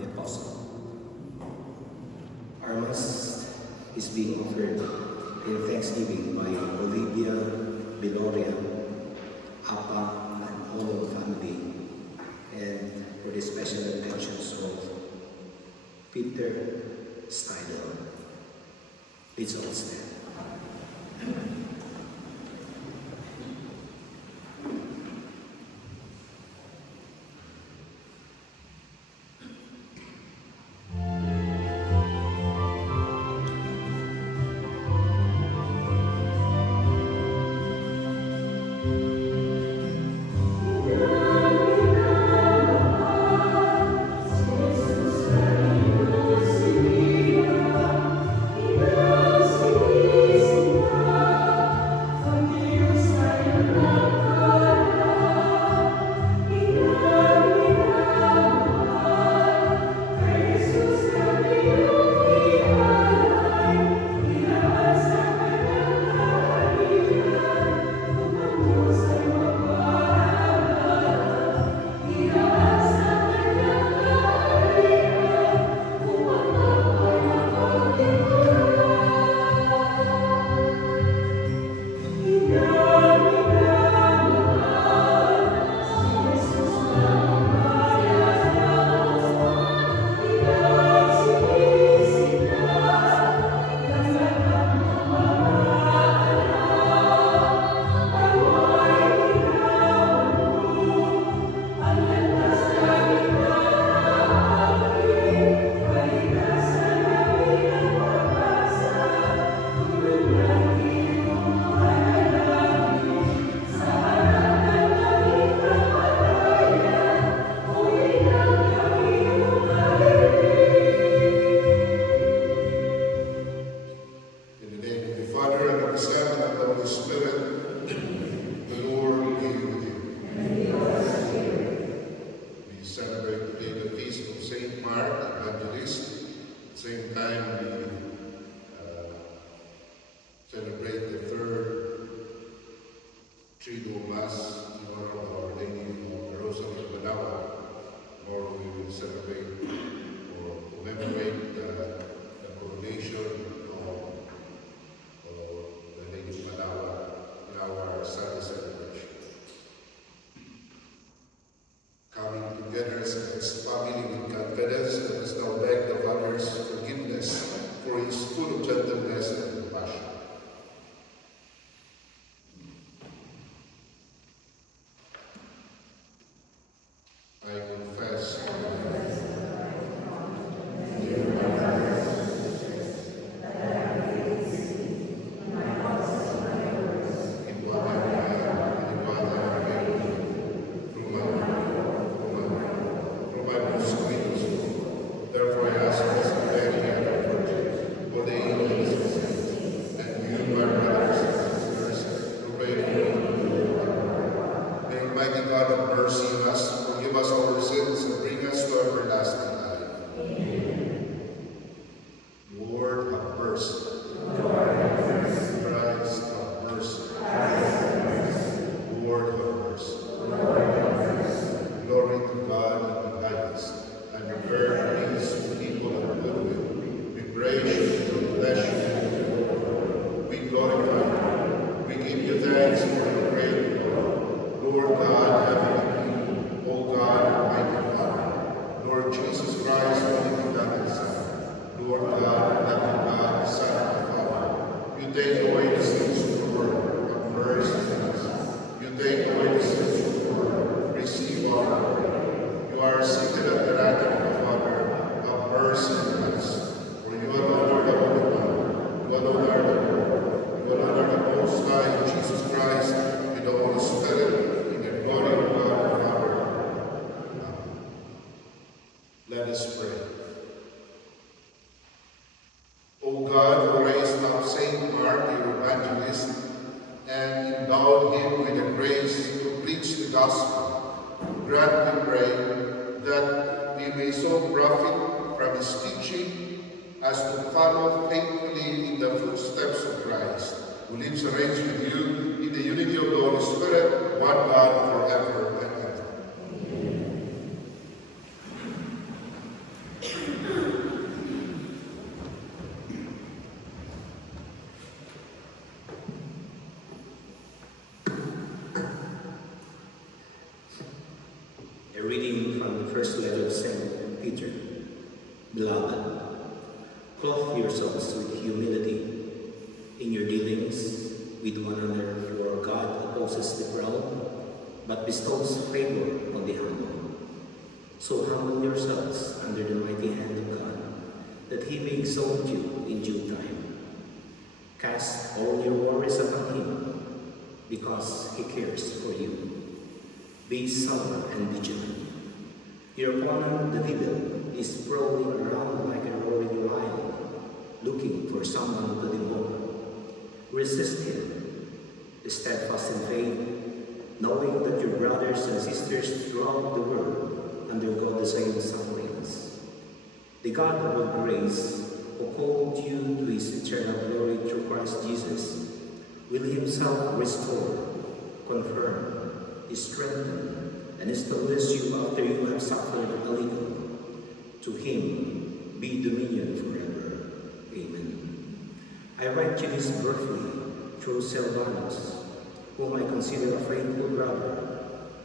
the Apostle. Our Mass is being offered in thanksgiving by Olivia Biloria, Apa, and all of the family, and for the special intentions of Peter Steiner. Please all stand. Who lives and reigns with you in the unity of the Holy Spirit, one God, forever and ever. first letter of St. Peter. Beloved, clothe yourselves with humility in your dealings with one another, for God opposes the proud, but bestows favor on the humble. So humble yourselves under the mighty hand of God, that he may exalt you in due time. Cast all your worries upon him, because he cares for you. Be sober and vigilant. Your opponent, the devil, is prowling around like a roaring lion, looking for someone to devour. Resist him, steadfast in faith, knowing that your brothers and sisters throughout the world undergo the same sufferings. The God of all grace, who called you to his eternal glory through Christ Jesus, will himself restore, confirm, strengthen, and establish you after you have suffered a little. To him be dominion forever. Amen. I write you this briefly through Silvanus, whom I consider a faithful brother,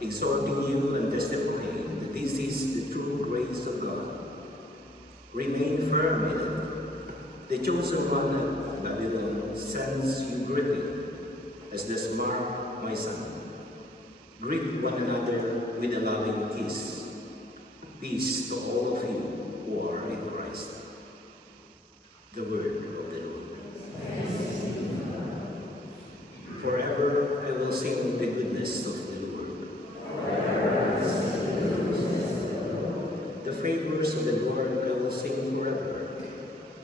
exhorting you and testifying that this is the true grace of God. Remain firm in it. The chosen one at Babylon sends you greeting, as does Mark, my son. Greet one another with a loving kiss. Peace to all of you who are in Christ. The word of the Lord. Forever I will sing the goodness of the Lord. The favors of the Lord I will sing forever.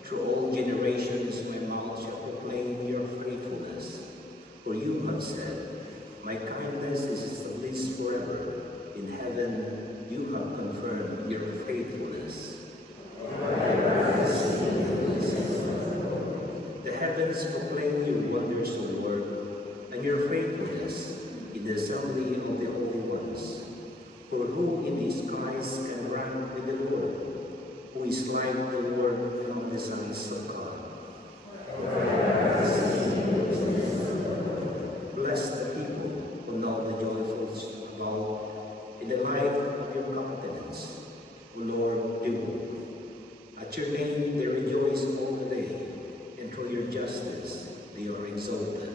Through all generations my mouth shall proclaim your faithfulness. For you have said, my kindness is established forever. In heaven you have confirmed your faithfulness. The heavens proclaim your wonders, O Lord, and your faithfulness in the assembly of the holy ones. For who in the skies can rank with the Lord, who is like the Lord among the sons of God? Bless the people who know the joyful vow in the light of your countenance, O Lord, do. At your name they rejoice all the day, and through your justice they are exalted.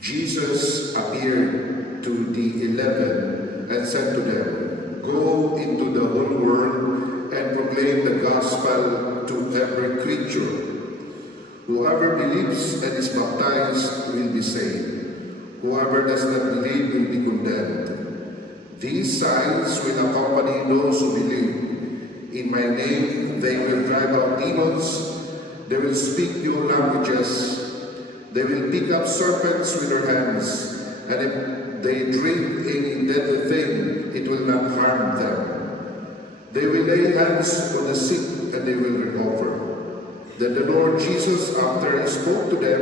Jesus appeared to the 11 and said to them, "Go into the whole world and proclaim the gospel to every creature. Whoever believes and is baptized will be saved. Whoever does not believe will be condemned. These signs will accompany those who believe. In my name they will drive out demons. They will speak new languages. They will pick up serpents with their hands, and if they drink any deadly thing, it will not harm them. They will lay hands on the sick, and they will recover." Then the Lord Jesus, after he spoke to them,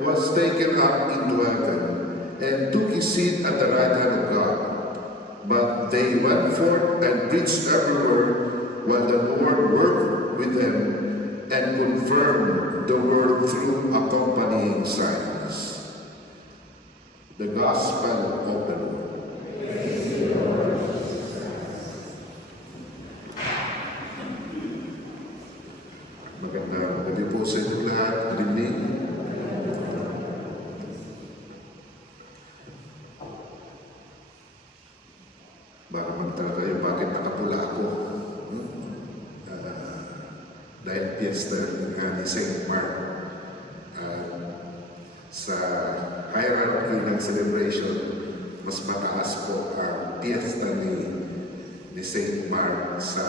was taken up into heaven, and took his seat at the right hand of God. But they went forth and preached everywhere, while the Lord worked with them and confirmed the word through accompanying signs. The Gospel of the Lord. Magandang gabi po sa inyong lahat. Good evening. Baka magtaka kayo, bakit nakapula ako? Hmm? Dahil piyesta nga ni St. Mark. Sa hierarchy ng celebration, mas mataas po ang piyesta ni St. Mark sa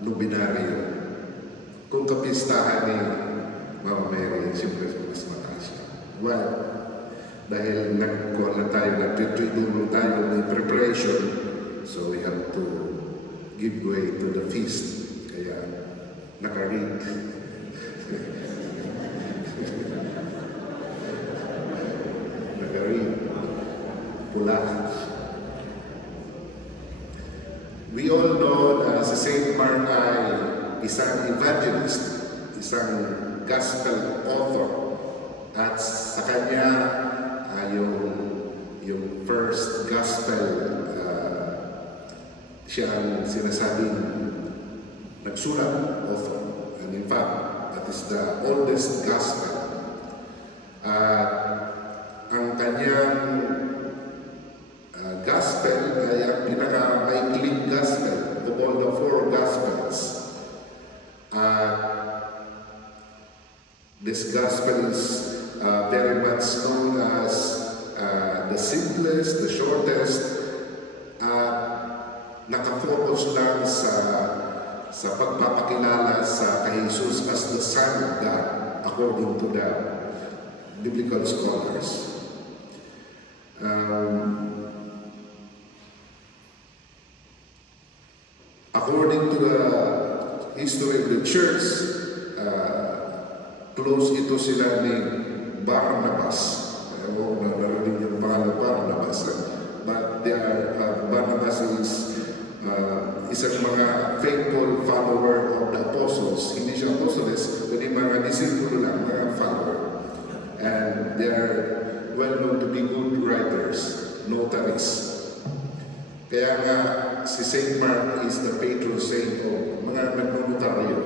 Luminario. Kung kapistahan ni Mama Mary, siyempre mas mataas siya. Well, dahil nagkuha na tayo, nagtitulong tayo ng preparation, so we have to give way to the feast. Kaya nakaread. Nakaread. Pula. We all know na si St. Mark ay isang evangelist, isang gospel author. At sa kanya, yung first gospel, siya ang sinasabing nagsulat, author. And in fact, that is the oldest gospel. Ang kanyang gospel ay ang pinaka-maikling gospel of all the four gospels. This gospel is very much known as the simplest, the shortest, nakafocus lang sa pagpapakilala sa kay Jesus as the Son of God according to the biblical scholars. According to the history of the church, close ito sila ni Barnabas. Ewan ko na narinig yung pangalan Barnabas. But Barnabas is isang mga faithful follower of the apostles. Hindi siya apostles, kundi mga disipulo lang, mga follower. And they are well known to be good writers, notaries. Kaya nga, si St. Mark is the patron saint of mga nagnotaryo.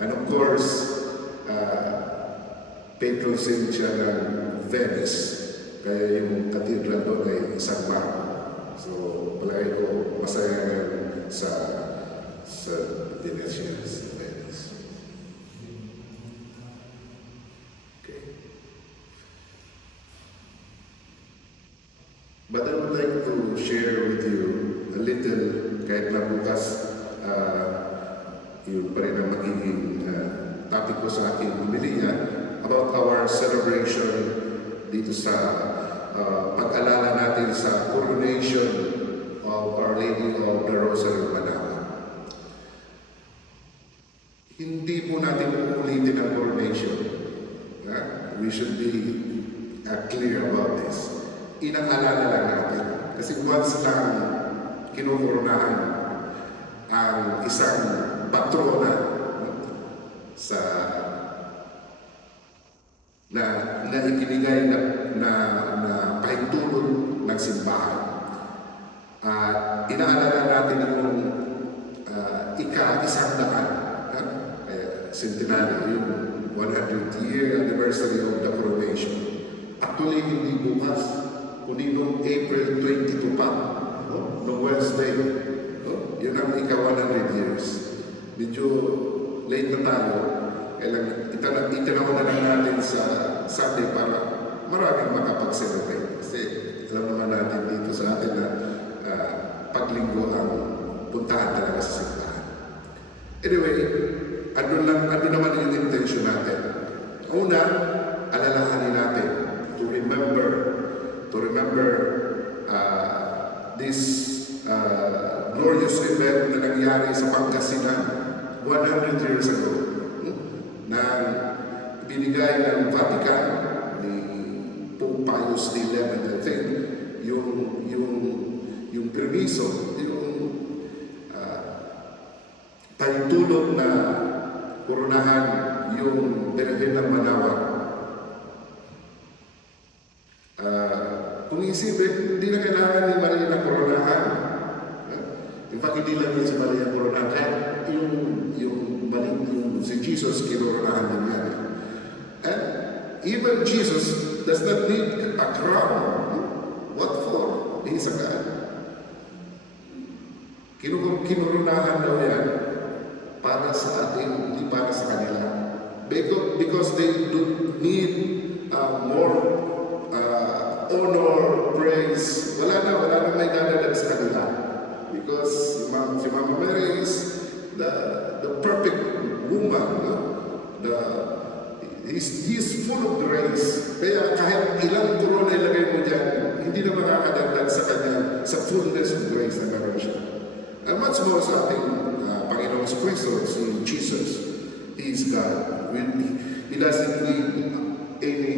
And of course, patron saint siya ng Venice. Kaya yung cathedral doon ay isang barko. So, palagay ko masaya ngayon sa Venezia, sa Venice. Okay. But I would like to share with you a little, kahit na bukas, yun pa rin ang magiging topic ko sa aking homilia, about our celebration dito sa pag-alala natin sa coronation of Our Lady of the Rosary of Manila. Hindi po natin uulitin ang coronation. We should be clear about this. Inaalala lang natin. Kasi once lang kinukoronahan ang isang patrona sa na ibinigay na pahintulot ng simbahan. At inaalala natin yung ika-100 centenary, yung 100th year anniversary of the coronation. Actually, hindi bukas, kundi noong April 22 pa, noong Wednesday. Yun ang ika-100 years. Medyo late na tayo. Kailangan itanaw na lang natin sa Sunday para maraming makapag-celebrate. Kasi alam naman natin dito sa atin na paglinggo ang puntahan talaga sa simbahan. Anyway, ano naman yung intention natin? Una, alalahanin natin to remember this glorious event na nangyari sa Pangasinan 100 years ago, na binigay ng Vatican ni Pope Pius XI, I think, yung permiso, yung pahintulot na koronahan yung Birhen ng Manaoag. Kung isipin, hindi na kailangan ni Maria na koronahan. In fact, hindi lang yun si Maria koronahan. Kahit yung Maria si Jesus kinoronahan din yan. And even Jesus does not need a crown. What for? He's a God. Kinoronahan daw yan para sa atin, hindi para sa kanila. Because they do need more honor, praise. Wala na may dadalag sa kanila. Because si Mama Mary is the perfect woman. No? He's full of grace. Kaya kahit ilang korona ilagay mo dyan, hindi na makakadagdag sa kanya sa fullness of grace na meron siya. And much more sa ating Panginoong Kristo, si Jesus. He is God. He doesn't need any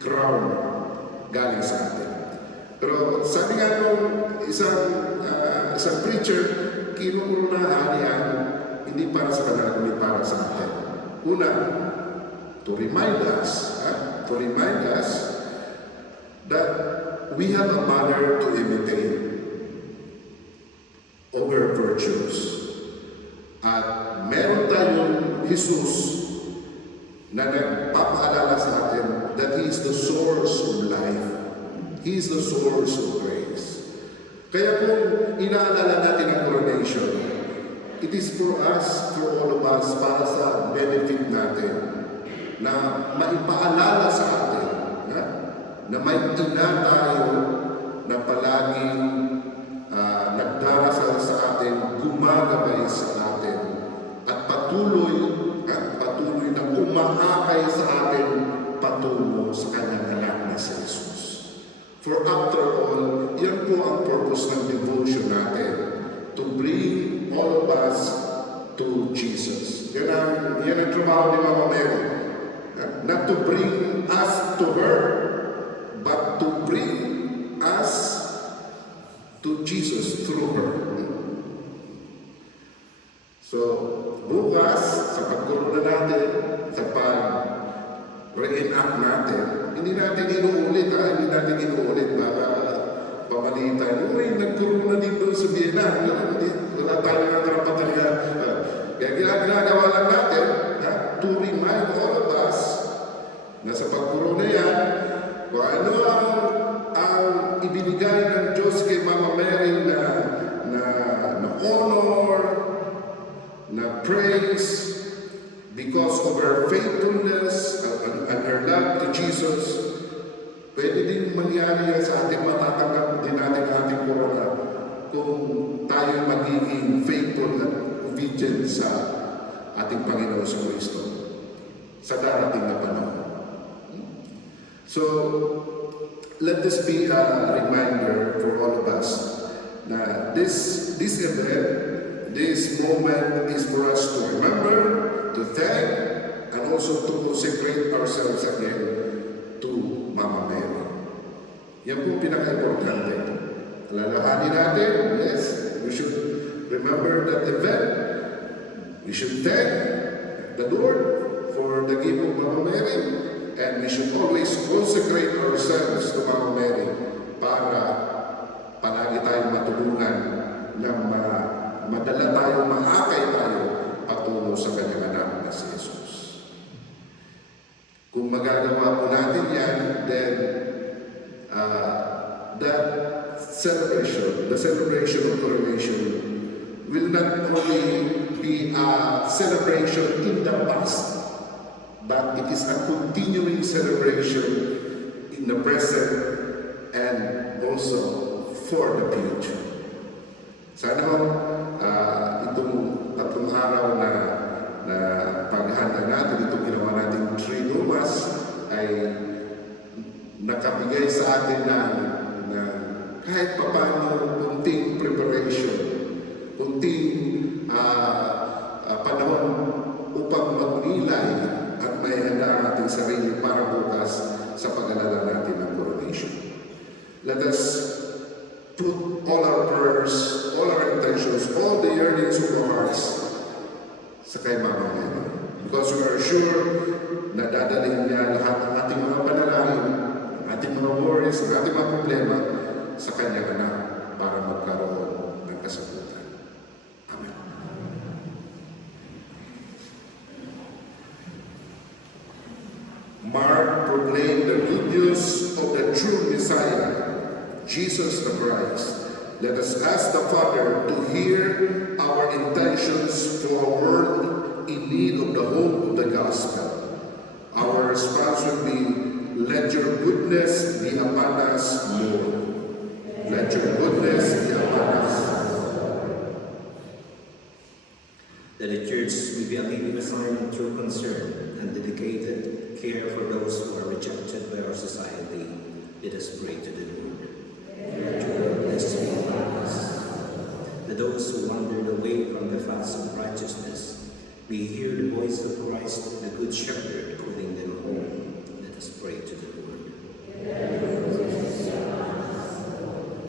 crown galing sa atin. Pero sabi nga nung isang preacher, kinukurunahan yan, hindi para sa kanila, kundi para sa atin. Una, to remind us that we have a manner to imitate over virtues. At meron tayong Jesus na nagpapaalala sa atin that He is the source of life. He is the source of grace. Kaya kung inaalala natin ang coronation, it is for us, for all of us, para sa benefit natin, na maipaalala sa atin, na may ina tayo na palaging nagdarasal sa atin, gumagabay sa atin, at patuloy na umaakay sa atin patungo sa kanyang anak na si Jesus. For after all, yan po ang purpose ng devotion natin, to bring all of us to Jesus. Yan ang trabaho ni Mama Mary. Not to bring us to her, but to bring us to Jesus through her. So, bukas, sa pagkuruna natin, sa pag-reenact natin, hindi natin inuulit, baka pamalitan. Uy, nagkuruna din doon sa Vienna. Wala tayo ng karapatan na. Kaya ginagawa lang natin, to remind all of us na sa pagkuruna yan, kung ano ang ibinigay ng Diyos kay Mama Mary na honor, na praise, because of her faithfulness and her love to Jesus, pwede din mangyari yan sa ating matatanggap din natin ang ating corona kung tayo magiging faithful at obedient sa ating Panginoon sa Kristo sa darating na panahon. So, let this be a reminder for all of us na this event, this moment is for us to remember, to thank, and also to consecrate ourselves again to Mama Mary. Yan po pinaka-importante. Alalahanin natin, yes, we should remember that event. We should thank the Lord for the gift of Mama Mary, and we should always consecrate ourselves to Mama Mary para palagi tayong matulungan na madala tayo, maakay tayo patungo sa kanyang anak na si Jesus. Kung magagawa po natin yan, then that celebration, the celebration of coronation, will not only be a celebration in the past, but it is a continuing celebration in the present and also for the future. Sana itong tatlong araw na paghahanda natin, itong ginawa natin Tridumas, ay nakabigay sa atin na kahit papaano kunting preparation, kunting panahon upang magnilay at may handa ang ating sarili para bukas sa pag-alala natin ng coronation. Let us put all our prayers, all our intentions, all the yearnings of our hearts sa kay Mama Mary. Because we are sure na dadalhin niya lahat ng ating mga panalangin, ating mga worries, ating mga problema sa kanyang anak para magkaroon ng kasagutan. Amen. Mark proclaimed the good news of the true Messiah, Jesus the Christ. Let us ask the Father to hear our intentions to a world in need of the hope of the gospel. Our response will be, let your goodness be upon us, Lord. Let your goodness be upon us. That the Church may be a living sign of true concern and dedicated care for those who are rejected by our society. Let us pray to the Lord. Let your goodness be upon us. That those who wandered away from the paths of righteousness may hear the voice of Christ, the Good Shepherd, calling them home. Let us pray to the Lord.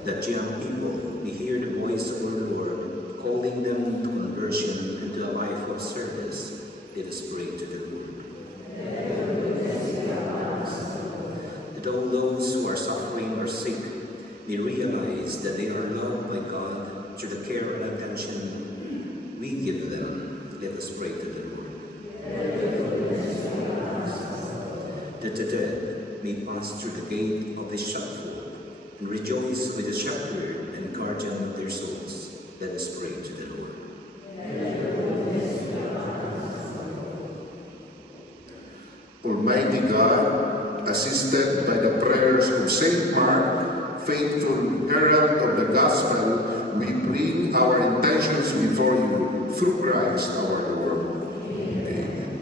That young people may hear the voice of our Lord, calling them to conversion and to a life of service. Let us pray to the Lord. That all those who are suffering or sick may realize that they are loved by God through the care and attention we give them. Let us pray to the Lord. That the dead may pass through the gate of this shepherd and rejoice with the shepherd and guardian of their souls. Let us pray to the Lord. Almighty God, assisted by the prayers of Saint Mark, faithful herald of the gospel, we bring our intentions before you through Christ our Lord. Amen.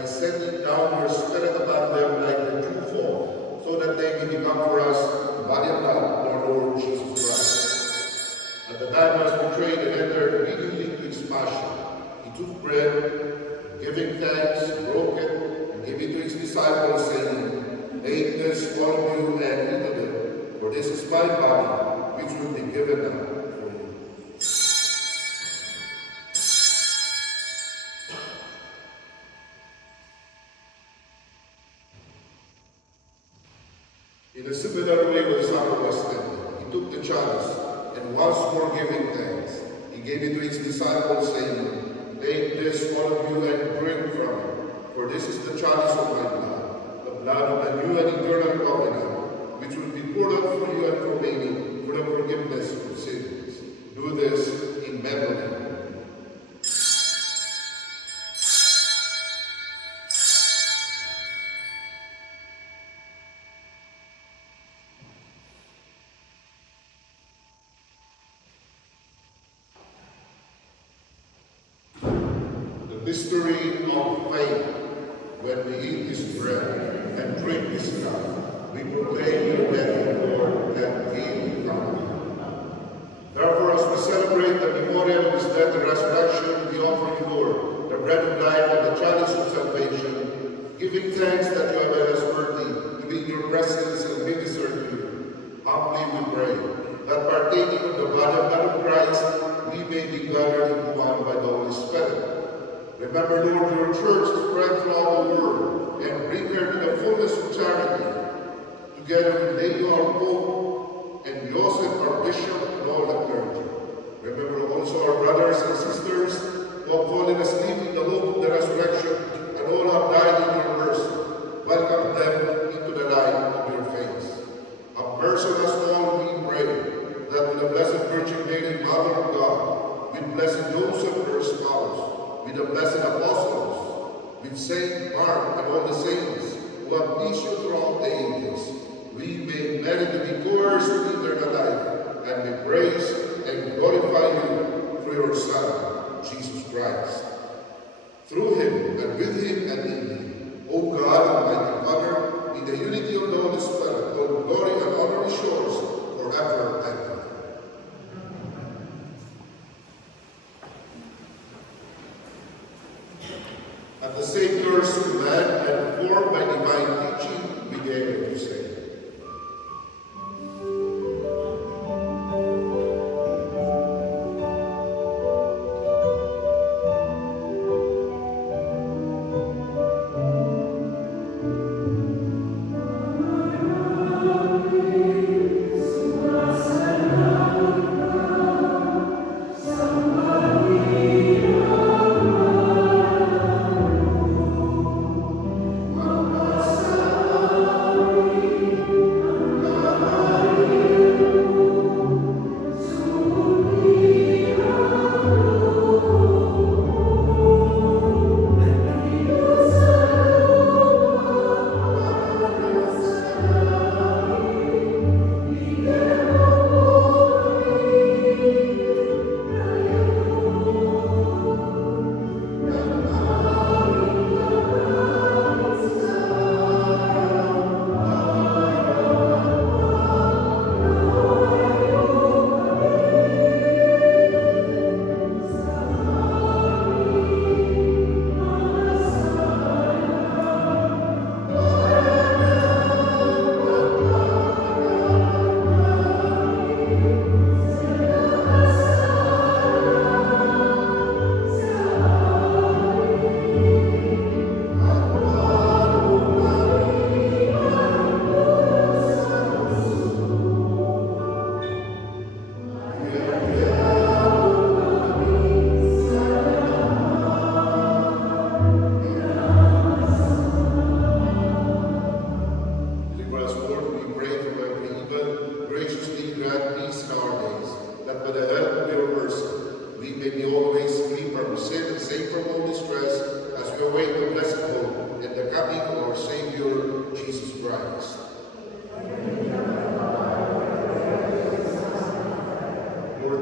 by sending down your Spirit upon them like the dewfall, so that they may become for us the body and blood of our Lord Jesus Christ. At the time he was betrayed and entered immediately into his passion, he took bread, giving thanks, broke it, and gave it to his disciples, saying, "Take this, all of you, and eat of it, for this is my body, which will be given up for you." In a similar way, when the supper was ended, he took the chalice, and once more giving thanks, he gave it to his disciples, saying, "Take this, all of you, and drink from it, for this is the chalice of my blood, the blood of the new and eternal covenant, which will be poured out for you and for many for the forgiveness of sins. Do this in memory of me." The mystery of faith. When we eat this bread and drink this cup, we proclaim your death, Lord, until you come. Therefore, as we celebrate the memorial of his death and resurrection, we offer you, Lord, the bread of life and the chalice of salvation, giving thanks that you have made us worthy to be in your presence and minister to you. Humbly we pray that partaking of the body and blood of Christ, we may be gathered into one by the Holy Spirit. Remember, Lord, your church spread throughout the world, and bring her to the fullness of charity. Together with Leo, our Pope, and Joseph, our Bishop, and all the clergy. Remember also our brothers and sisters who have fallen asleep in the hope of the resurrection, and all who have died in your mercy. Welcome them into the light of your face. Have mercy on us all, we pray, that with the Blessed Virgin Mary, Mother of God, with Blessed Joseph, her spouse, with the blessed apostles, with Saint Mark and all the saints who have pleased you throughout the ages, we may merit to be coerced to eternal life, and may praise and glorify you through your Son, Jesus Christ. Through him, and with him, and in him, O God, Almighty Father, in the unity of the Holy Spirit, all glory and honor is yours forever and ever. At the Savior's command and formed by divine teaching, we dare to say,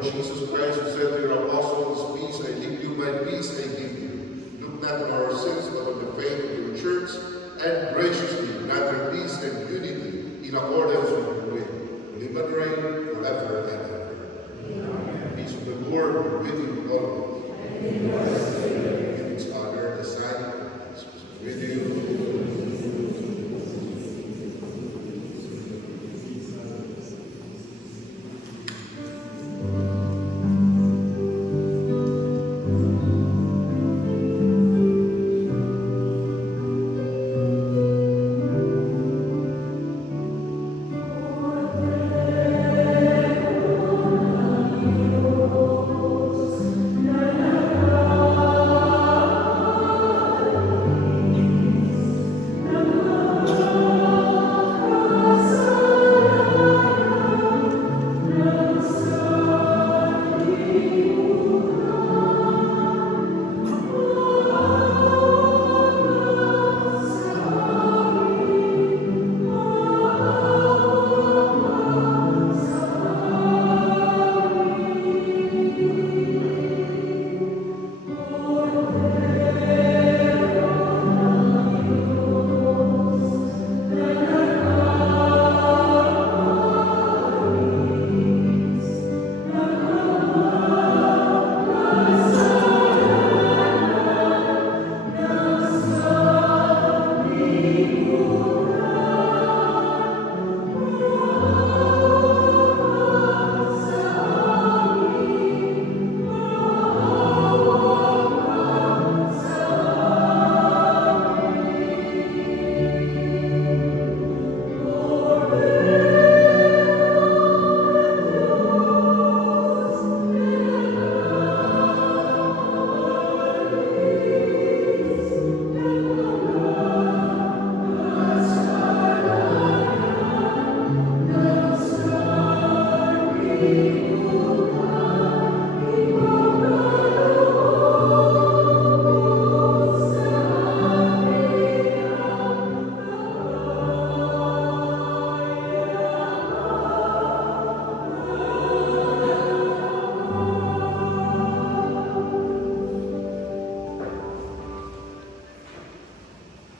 Jesus Christ, who said to your apostles, "Peace I leave you, my peace I give you. Look not on our sins, but on the faith of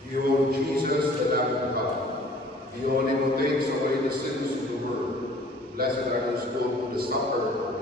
Behold Jesus, the Lamb of God. Behold him who takes away the sins of the world. Blessed are those who go to the supper of the Lamb.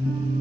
Amen.